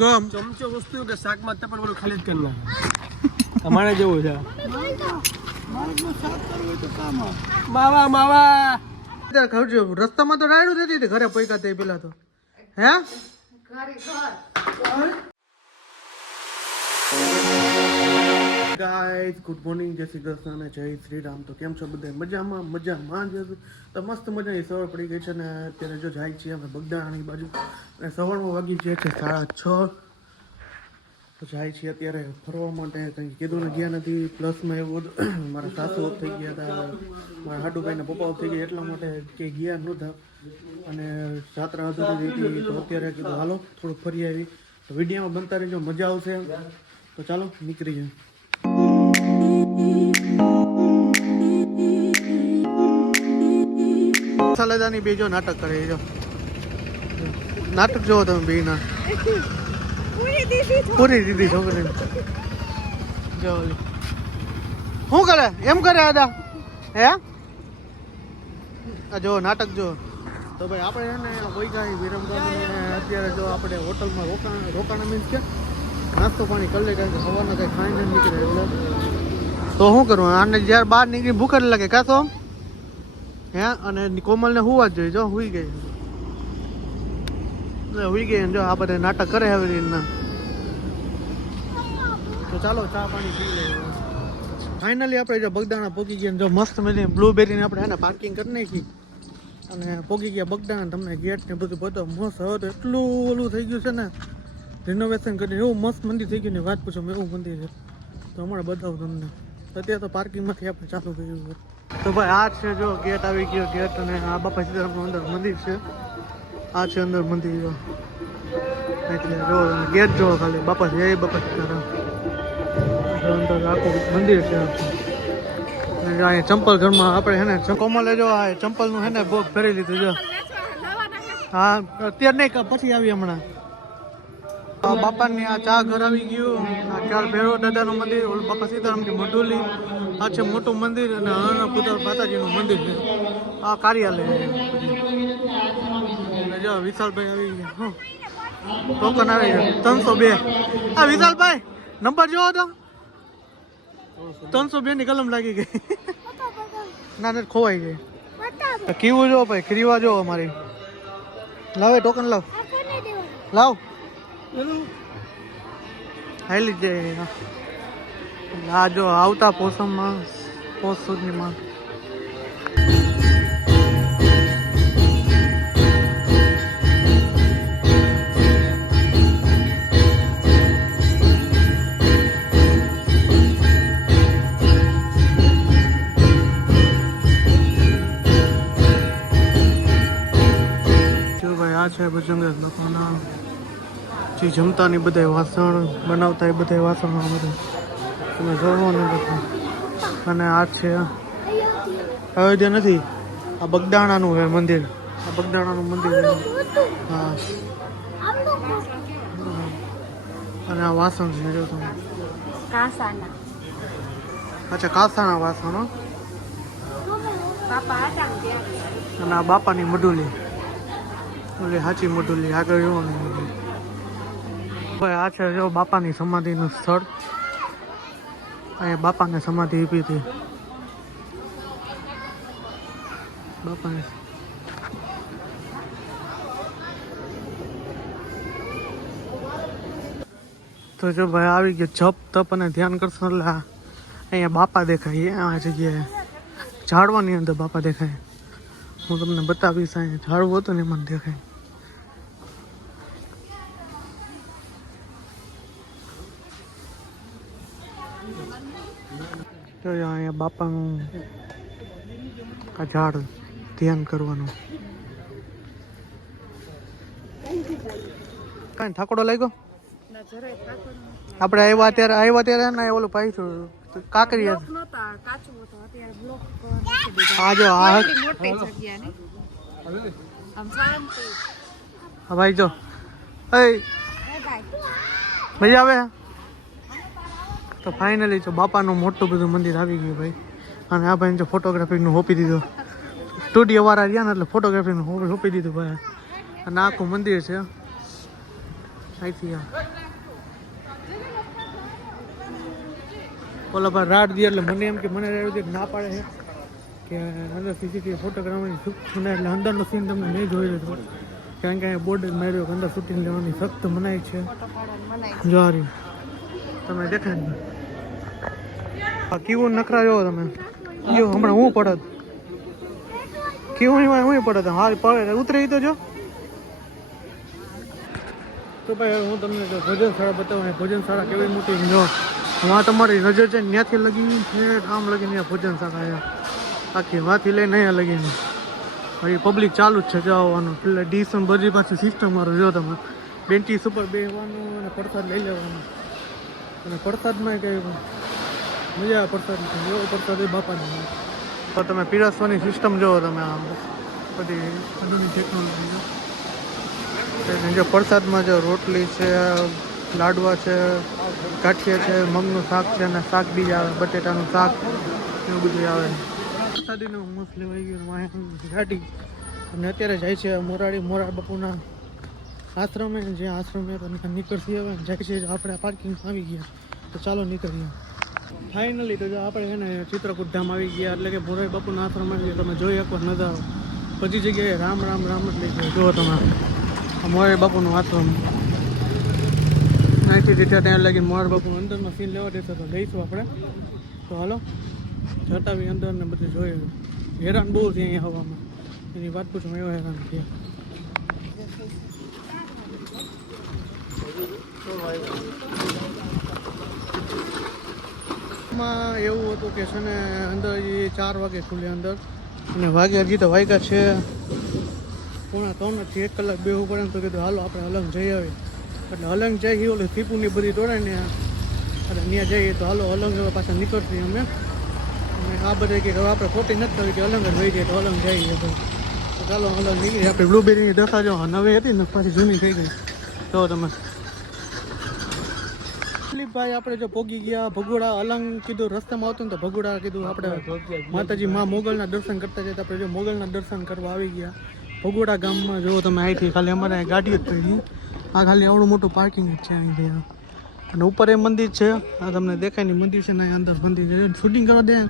ગમ ચમચો વસ્તુ કે શાકમાં તે પણ બધું ખાલી જ કરી નાખે અમારે જેવું છે માવા રસ્તામાં તો રાયડું દેતી હતી ઘરે પૈકા તે પેલા તો હે ગાઈસ ગુડ મોર્નિંગ જય શ્રી કૃષ્ણ અને જય શ્રી રામ. તો કેમ છો બધા? મજામાં જ હશું. તો મસ્ત મજાની સવાર પડી ગઈ છે ને અત્યારે જો જાય છીએ અમે બગદાણાની બાજુ અને સવારમાં વાગી જાય છે 6:30. તો જાય છીએ અત્યારે ફરવા માટે. કંઈ કીધું ને ગયા નથી. પ્લસમાં એવું મારા સાસુ ઓફ થઈ ગયા હતા, મારા હાડુભાઈના પપ્પા ઓફ થઈ ગયા એટલા માટે કે ગયા નહોતા અને જાત્રા અધૂરી હતી. તો અત્યારે કીધું હાલો થોડુંક ફરી આવી. તો વિડીયોમાં બનતા રહેજો, મજા આવશે. તો ચાલો નીકળી જાય. સાલેદાની બેજો નાટક કરે જો નાટક જોવો તમે બે ના પૂરી દીધી છોકરી જો શું કરે એમ કરે આદા હે જો નાટક જો. તો ભાઈ આપણે છે ને વૈગાહી વિરમગામ અત્યારે જો આપણે હોટલમાં રોકાણા મીન્સ કે નાસ્તો પાણી કરી લે કારણ કે સવારના કંઈ ખાઈને નીકળે એટલે તો શું કરવું આને જ્યારે બહાર નીકળી ભૂખ જ લાગે કાં તો હે. અને કોમલને હુવા જ જોઈએ જો હુઈ ગઈ જો આ બધા નાટક કરે હવે રીતના. તો ચાલો ચા પાણી પી લઈએ. ફાઇનલી આપણે જો બગદાણા પહોંચી ગયા જો મસ્ત મળી બ્લુબેરીને આપણે એને પાર્કિંગ કરી નાખી અને પહોંચી ગયા બગદાણા. તમને ગેટ ને બધું બધો મસ્ત હવે તો એટલું ઓલું થઈ ગયું છે ને રિનોવેશન કરીને એવું મસ્ત મંદિર થઈ ગયું ને વાત પૂછો એવું મંદિર છે. તો હમણાં બતાવું તમને. અત્યારે તો પાર્કિંગમાંથી આપણે ચાલુ કર્યું છે. તો ભાઈ આ છે જો ગેટ આવી ગયો ગેટ અને આ બાપા સીતારામનું અંદર મંદિર છે. આ છે અંદર મંદિર જો એટલે જો ગેટ જો ખાલી બાપા જય બાપા સીતારામ અંદર આખું મંદિર છે. અહીંયા ચંપલ ઘરમાં આપણે છે ને કોમલે જો આ ચંપલનું છે ને બોક્સ ભરી લીધું જો. હા અત્યારે નહીં પછી આવી હમણાં. બાપાની આ ચા ઘર આવી ગયું. આ ચાર ભેરો દાદાનું મંદિર, ઓલું બાપા સીતારામની મઢુલી, આ છે મોટું મંદિર અને અન્નપૂર્ણા માતાજીનું મંદિર છે. આ કાર્યાલય જો વિશાલભાઈ આવી ગયા. ટોકન આવી ગયા 302. આ વિશાલભાઈ નંબર જોવો તો 302 ની કલમ લાગી ગઈ. ના ના ખોવાઈ ગઈ. કીવું જો ભાઈ ક્રીવા જો અમારી લાવે ટોકન લાવ હાલી જાય. આ જો આવતા પોસમમાં પોસ સુધની માં જો ભાઈ આ છે ભજંગ લોકોના જે જમતા ની બધા વાસણ બનાવતા એ બધા વાસણો બધા તમે જોવાનું બધું. અને આ છે અયોધ્યા નથી, આ બગદાણાનું છે મંદિર. આ બગદાણાનું મંદિર હા. અને આ વાસણ છે જો તમે અચ્છા કાસાના વાસણો. અને આ બાપાની મઢુલી ઓલી સાચી મઢુલી આગળ જોવાનું. આ છે જો બાપાની સમાધિનું સ્થળ. અહીંયા બાપાને સમાધિ આપી હતી બાપાને. તો જો ભાઈ આવી ગયો જપ તપ અને ધ્યાન કરશો એટલે અહીંયા બાપા દેખાય. આ જગ્યાએ ઝાડવાની અંદર બાપા દેખાય. હું તમને બતાવીશ. અહીંયા ઝાડવું હતું ને મને દેખાય. તો અહીંયા બાપાનું આ ઝાડ ધ્યાન કરવાનું. કાંઈ થાકડો લાગ્યો? આપણે આવ્યા ત્યારે ને ઓલું પાછું કાકરી આ જો હા ભાઈ જો મજા આવે. તો ફાઇનલી જો બાપાનું મોટું બધું મંદિર આવી ગયું ભાઈ. અને આ ભાઈ જો ફોટોગ્રાફીનું હોપી દીધું. સ્ટુડિયો વાળા રહ્યા ને એટલે ફોટોગ્રાફીનું હોપી દીધું ભાઈ. અને આખું મંદિર છે અહીંથી ઓલા ભાઈ રાડ દે એટલે મને એમ કે મને ના પાડે છે કે અંદર સીસીટીવી ફોટોગ્રાફરની સૂટ મને એટલે અંદરનો સીન તમને નહીં જોઈ રહ્યો કારણ કે અહીંયા બોર્ડ જ માર્યો કે અંદર શૂટિંગ લેવાની સખ્ત મનાઈ છે જોરી તમે દેખાય કેવું નખરા જોવો તમે જો હમણાં હું પડત કેવું હું પડત હાલ પડે ઉતરી તો જો તો ભાઈ હું તમને જો ભોજનશાળા બતાવું ભોજનશાળા કેવી મોટી જો આ તમારી નજર છે ત્યાંથી લગીને છે આમ લગીને ભોજનશાળા છે આખી વાથી લઈને અહીંયા લગીને હવે પબ્લિક ચાલુ જ છે જવાનું એટલે ડીસન બધી પાછી સિસ્ટમ મારું જો તમે બેન્ચીસ ઉપર બેસવાનું અને પ્રસાદ લઈ લેવાનું અને પ્રસાદમાં કંઈ મજા આવે પ્રસાદ એવો પ્રસાદ એ બાપાને તો તમે પીરસવાની સિસ્ટમ જુઓ તમે આમ બધી આધુનિક ટેકનોલોજી જો પ્રસાદમાં જો રોટલી છે લાડવા છે ગાંઠિયા છે મગનું શાક છે અને શાક બીજા આવે બટેટાનું શાક એવું બધું આવે પ્રસાદીનો મસ્ત લેવાઈ ગયો ગાડી અને અત્યારે જાય છે મોરા બાપુના આશ્રમે જે આશ્રમે નીકળતી હવે જાય છે આપણે પાર્કિંગ આવી ગયા તો ચાલો નીકળીએ ફાઇનલી તો જો આપણે છે ને ચિત્રકૂટ ધામ આવી ગયા એટલે કે મોરારી બાપુના આશ્રમ આવી ગયા તમે જોઈ એકવાર નજર આવો બધી જગ્યાએ રામ રામ રામ જ લઈ જાય જુઓ તમે મોરારી બાપુનું આશ્રમ અહીંથી રીતે ત્યાં લાગીને મોરારી બાપુનું અંદરનો સીન લેવા દેતો તો લઈશું આપણે તો હાલો જતા બી અંદર ને બધું જોઈએ હેરાન બહુ છે અહીંયા હવામાં એની વાત પૂછું એવો હેરાન થયા એવું હતું કે છે ને અંદર 4 વાગે ખુલે અંદર અને વાગે હજી તો વાગ્યા છે 2:45 થી 1 કલાક બેવું પડે તો કીધું હાલો આપણે અલંગ જઈ આવીએ એટલે અલંગ જઈએ ઓલી ટીપુની બધી તોડાય ને અને ત્યાં જઈએ તો હાલો અલંગ પાછા નીકળતી અમે અને આ બધા કે આપણે ખોટી નથી થવી કે અલંગ જ વહી જાય તો અલંગ જઈએ તો ચાલો અલંગ નીકળી આપણે બ્લુબેરીની દશા જો નવી હતી ને પાછી જૂની થઈ ગઈ તો તમે ભાઈ આપણે જો પોગી ગયા ભગોડા અલંગ કીધું રસ્તામાં આવતું ને તો ભગોડા કીધું આપણે માતાજી મા મોગલના દર્શન કરતા જતા આપણે જો મોગલના દર્શન કરવા આવી ગયા ભગોડા ગામમાં જો તમે અહીંથી ખાલી અમારે ગાડીઓ જ પડી આ ખાલી આવડું મોટું પાર્કિંગ જ છે અહીંથી અને ઉપર એ મંદિર છે આ તમને દેખાય નહીં મંદિર છે ને અંદર મંદિર છે શૂટિંગ કરવા દે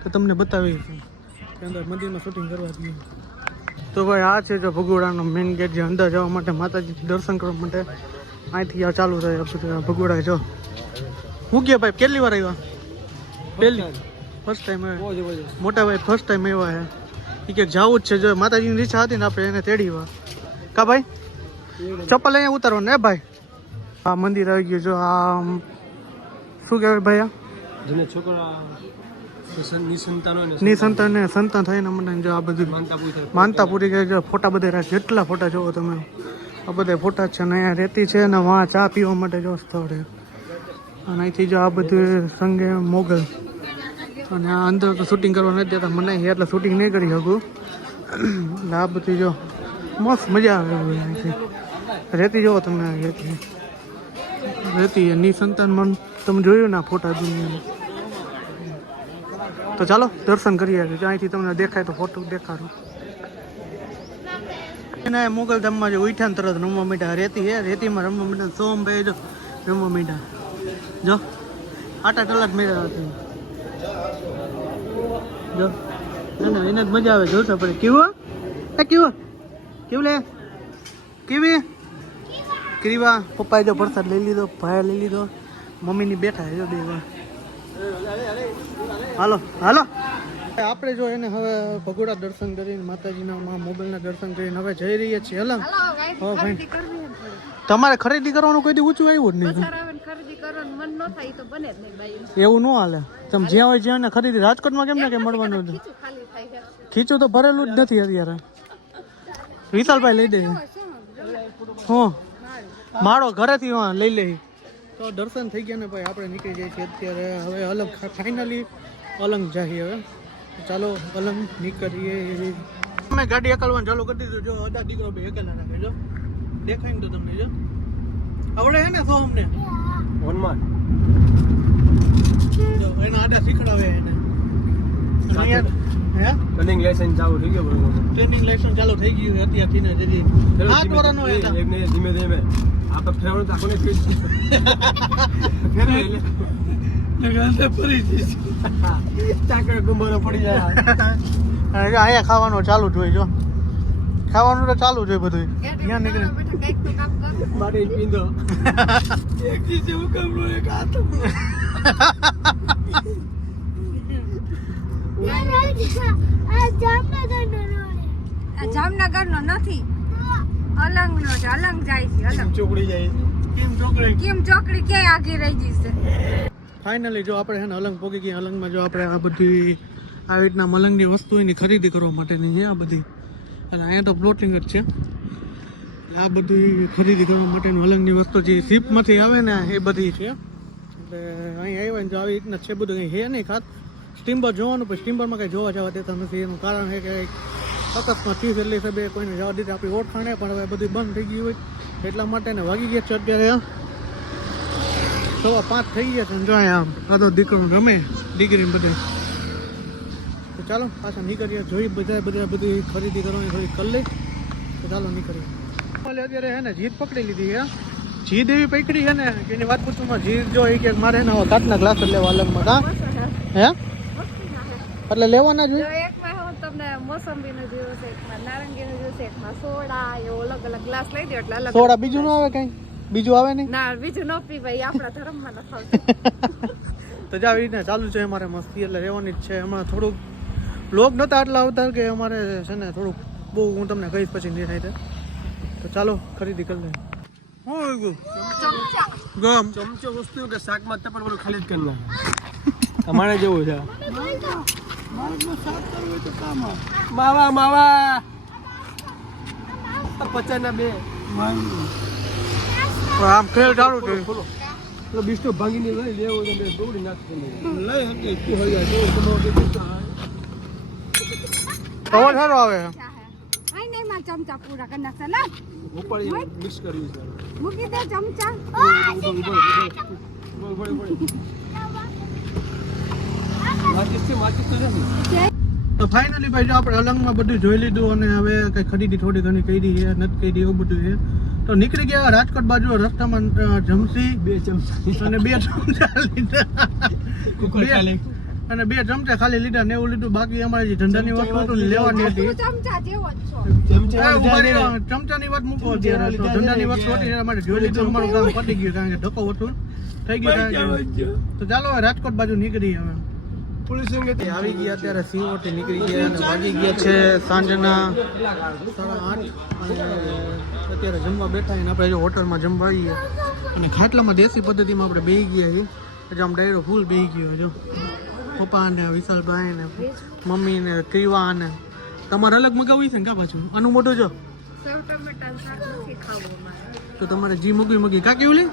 તો તમને બતાવી કે અંદર મંદિરમાં શૂટિંગ કરવા દઈએ તો ભાઈ આ છે જો ભગોડાનો મેઇન ગેટ જે અંદર જવા માટે માતાજી દર્શન કરવા માટે અહીંથી આ ચાલુ થાય ભગોડા જો હું કે ભાઈ કેટલી વાર આવ્યા પહેલી ફર્સ્ટ ટાઈમ આવ્યા મોટા ભાઈ ફર્સ્ટ ટાઈમ આવ્યા છે એ કે જવું જ છે જો માતાજીની ઈચ્છા હતી ને આપણે એને તેડી વા કા ભાઈ ચપ્પલ અહીંયા ઉતારવાનું ને ભાઈ આ મંદિર આવી ગયું જો આ શું કહેવાય ભાઈ આ જેને છોકરા નિસંતાન ને સંતાન થઈને મને જો આ બધું માનતા પૂરી ગઈ જો ફોટા બધા રાખે જેટલા ફોટા જોવો તમે આ બધા ફોટા છે ને અહીંયા રેતી છે ને વાં ચા પીવા માટે જો સ્થળ છે અને અહીંથી જો આ બધું સંગે મોગલ અને આ અંદર તો શૂટિંગ કરવા નથી દેતા મને એટલે શૂટિંગ નહીં કરી શકું એટલે આ બધી જો મસ્ત મજા આવે અહીંથી રેતી જોવો તમને રેતી એની સંતાનમાં તમે જોયું ને ફોટા દુનિયા તો ચાલો દર્શન કરીએ અહીંથી તમને દેખાય તો ફોટો દેખાડું એને મોગલ ધામમાં જે ઉઠ્યા ને તરત રમવા માંડ્યા રેતી હે રેતીમાં રમવા માંડ્યા સોમભાઈ જો રમવા માંડ્યા જો 8 કલાક મેળા હતી જો એને જ મજા આવે જોતા પડે કેવું કેવું લે કેવી કેવા પપ્પાએ જો પ્રસાદ લઈ લીધો ભાઈ લઈ લીધો મમ્મીની બેઠા જો બે હાલો હાલો આપણે જો એને હવે ભગોડા દર્શન કરીને માતાજીના મોબાઈલના દર્શન કરીને હવે જઈ રહીએ છીએ અલંગ હા ભાઈ તમારે ખરીદી કરવાનું કોઈ દી ઊંચું આવ્યું જ નહીં એવું ન હાલે તમે જ્યાં હોય જ્યાં ખરીદી રાજકોટમાં કેમ ને કે મળવાનું હતું ખીચું તો ભરેલું જ નથી અત્યારે વિશાલભાઈ લઈ દે હું મારો ઘરેથી લઈ લે તો દર્શન થઈ ગયા ને ભાઈ આપણે નીકળી જઈએ છીએ અત્યારે હવે અલંગ ફાઇનલી અલંગ જઈએ હવે ચાલો અલંગ નીકળીએ અમે ગાડી એકલવાનું ચાલુ કરી દીધું જો અદા દીકરો બે એકલા રાખે જો દેખાય ને તો તમને જો આવડે હે ને તો અમને વનમાં જો એના આડા શીખડાવે એને હે રનિંગ લાયસન્સ ચાલુ થઈ ગયો બરોબર ટ્રેનિંગ લાયસન્સ ચાલુ થઈ ગયું અત્યારથી ને જજી 7 વર્ષનો ધીમે ધીમે આપણે ફેરવાનું તો આપણને ફીટ ફેરવે એટલે ફરી જઈશ ચાકડે ગુંબરો પડી જાય અહીંયા ખાવાનું ચાલુ જ હોય જો ખાવાનું તો ચાલુ જ હોય બધું ત્યાં નીકળે મારે પીંદો એક ચીજ એવું કમરો એક હાથ જામનગર નો નથી અલંગ નો છે અલંગ જાય છે અલંગ ચોકડી જાય કેમ ચોકડી ક્યાંય આગી રહી જશે ફાઇનલી જો આપણે છે ને અલંગ પોગી ગયા અલંગમાં જો આપણે આ બધી આવી રીતના મલંગની વસ્તુઓની ખરીદી કરવા માટેની છે આ બધી અને અહીંયા તો પ્લોટિંગ જ છે આ બધી ખરીદી કરવા માટેનું અલંગની વસ્તુ જે શિપમાંથી આવે ને એ બધી છે એટલે અહીં આવ્યા ને જો આવી રીતના છે બધું કંઈ હે નહીં ખાસ સ્ટીમ્બર જોવાનું પણ સ્ટીમ્બરમાં કંઈ જોવા જવા દેતા નથી એનું કારણ છે કે સતતમાં 30 એટલે હિસાબે કોઈને જવા દીધી આપણી ઓળખાણે પણ હવે બધું બંધ થઈ ગયું હોય એટલા માટે ને વાગી ગયા છે અત્યારે 5:15 થઈ ગયા છે જો આમ આ તો દીકરો રમે દીકરી બધે તો ચાલો પાછા નીકળીએ જોઈ બધી ખરીદી કરવાની થોડી કરી લઈ તો ચાલો નીકળીએ અત્યારે હે ને જીદ પકડી લીધી છે જીદ એવી પકડી છે ને કે એની વાત પૂછું જીદ જો એ કે મારે ને કાચના ગ્લાસ લેવા અલગમાં કા હે એટલે લેવાના જ હોય એકમાં હું તમને મોસંબી નો જ્યુસ એકમાં નારંગી નો જ્યુસ એકમાં સોડા એવો અલગ અલગ ગ્લાસ લઈ દો એટલે અલગ સોડા બીજું ન આવે કઈ બીજું આવે નહીં ના બીજું ન પી ભાઈ આપણા ધર્મમાં ન ખાવતું તો જાવ રીતના ચાલુ છે અમારે મસ્તી એટલે રહેવાની જ છે હમણાં થોડુંક લોક નહોતા આટલા આવતા કે અમારે છે ને થોડુંક બહુ હું તમને કહીશ પછી નહીં થાય તો ચાલો ખરીદી કરી લઈએ ગમ ચમચો વસ્તુ કે શાકમાં પણ બધું ખાલી જ કરી નાખે અમારે જેવું છે માવા માવા 50 ના 2 આમ ખેલ ચાલુ છે બોલો એટલે બિસ્ટો ભાંગીને લઈ લેવો ને બે દોડી નાખી લઈ હકે શું હોય યાર અવાજ સારો આવે આઈ નહીં માં ચમચા પૂરા કરી નાખશે લા ઉપાડી મિક્સ કર્યું છે મૂકી દે ચમચા તો ફાઇનલી ભાઈ જો આપણે અલંગમાં બધું જોઈ લીધું અને હવે કઈ ખરીદી થોડી ઘણી કરી છે નથી કરી એવું બધું છે તો નીકળી ગયા રાજકોટ બાજુ રસ્તામાં જમસી 2 ચમચા અને 2 ચમચા લીધા અને 2 ચમચા ખાલી લીધા ને એવું લીધું બાકી અમારી જે ધંધાની વસ્તુ હતી લેવાની હતી ચમચા જેવો જ છો ચમચાની વાત મૂકો અત્યારે તો ધંધાની વસ્તુ હતી અમારે જોઈ લીધું અમારું કામ પતી ગયું કારણ કે ધક્કો વસૂલ થઈ ગયો તો ચાલો હવે રાજકોટ બાજુ નીકળી હવે પોલીસ આવી ગયા અત્યારે સિંહોથી નીકળી ગયા અને વાગી ગયા છે સાંજના 8:30 અને અત્યારે જમવા બેઠા અને આપણે જો હોટલમાં જમવા આવીએ અને ખાટલામાં દેશી પદ્ધતિમાં આપણે બેસી ગયા છીએ એટલે આમ ડાયરો ફૂલ બેસી ગયો જો પપ્પા ને વિશાલભાઈ ને મમ્મી ને ક્રીવા ને તમારે અલગ મગાવવી છે ને કા પાછું આનું મોટું જો સૌ ટમેટા શાક નથી ખાવું અમારે તો તમારે જી મગી કાકી ઓલી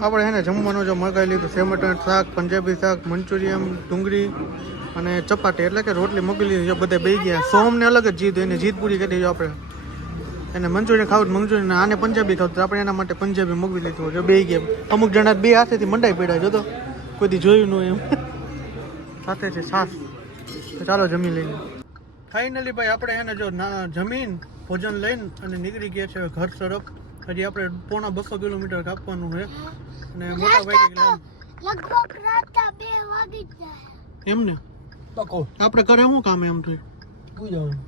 આપણે છે ને જમવાનું જો મગાવી લીધું સેમટન શાક પંજાબી શાક મંચુરિયન ડુંગળી અને ચપાટી એટલે કે રોટલી મોકલી લીધી બધા બે ગયા સોમને અલગ જ જીદ એને જીદ પૂરી કરી આપણે એને મંચુરિયન ખાવું મંચુરિયન આને પંજાબી ખાવું તો આપણે એના માટે પંજાબી મોકલી લીધું જો બે ગયા અમુક જણા 2 હાથેથી મંડાઈ પડ્યા જો તો કોઈથી જોયું ન એમ સાથે છે છાસ તો ચાલો જમી લઈએ ફાઇનલી ભાઈ આપણે એને જો જમીન ભોજન લઈને અને નીકળી ગયા છે ઘર તરફ હજી આપણે પોણા 200 કિલોમીટર કાપવાનું છે અને મોટા ભાઈ લગભગ રાતના 2 વાગી જાય એમને પકો આપણે કરે શું કામ એમ તો પૂઈ જવાનું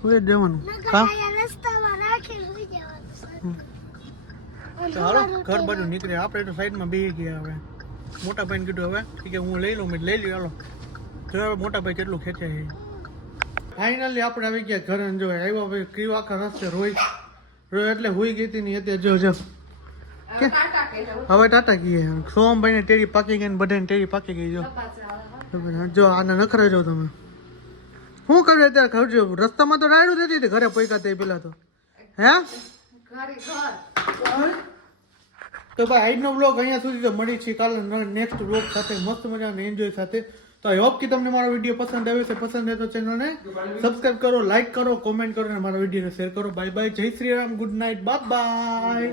સુઈ જ જવાનું નકર અહીંયા રસ્તામાં રાખી હોઈ જવાનું તો હાલો ઘર બાજુ નીકળ્યા આપણે તો સાઈડમાં બેસી ગયા હવે મોટા ભાઈને કીધું હવે કે હું લઈ લઉં મેં લઈ લ્યો હાલો જો હવે મોટા ભાઈ કેટલું ખેંચે છે ફાઇનલી આપણે આવી ગયા ઘરે જો આવ્યો ભાઈ કયું આખા રસ્તે રોય એટલે હોઈ ગઈ હતી ને અત્યારે જો હવે ટાટા કીએ સોમભાઈ ને ટેરી પાકી ગઈ ને બધાને ટેરી પાકી ગઈ જો આને નખરે જાવ તમે શું કરે અત્યારે ખર્ચો રસ્તામાં તો રાયડું દેતી હતી ઘરે પૈકા તે પેલા તો હે તો ભાઈ આજનો બ્લોગ અહીંયા સુધી તો મળી છે કાલે નેક્સ્ટ બ્લોગ સાથે મસ્ત મજાનો એન્જોય સાથે તો આઈ હોપ કે તમને મારો વિડીયો પસંદ આવ્યો છે પસંદ આવે તો ચેનલને સબસ્ક્રાઇબ કરો લાઈક કરો કોમેન્ટ કરો અને મારા વિડીયોને શેર કરો બાય બાય જય Shri Ram good night bye bye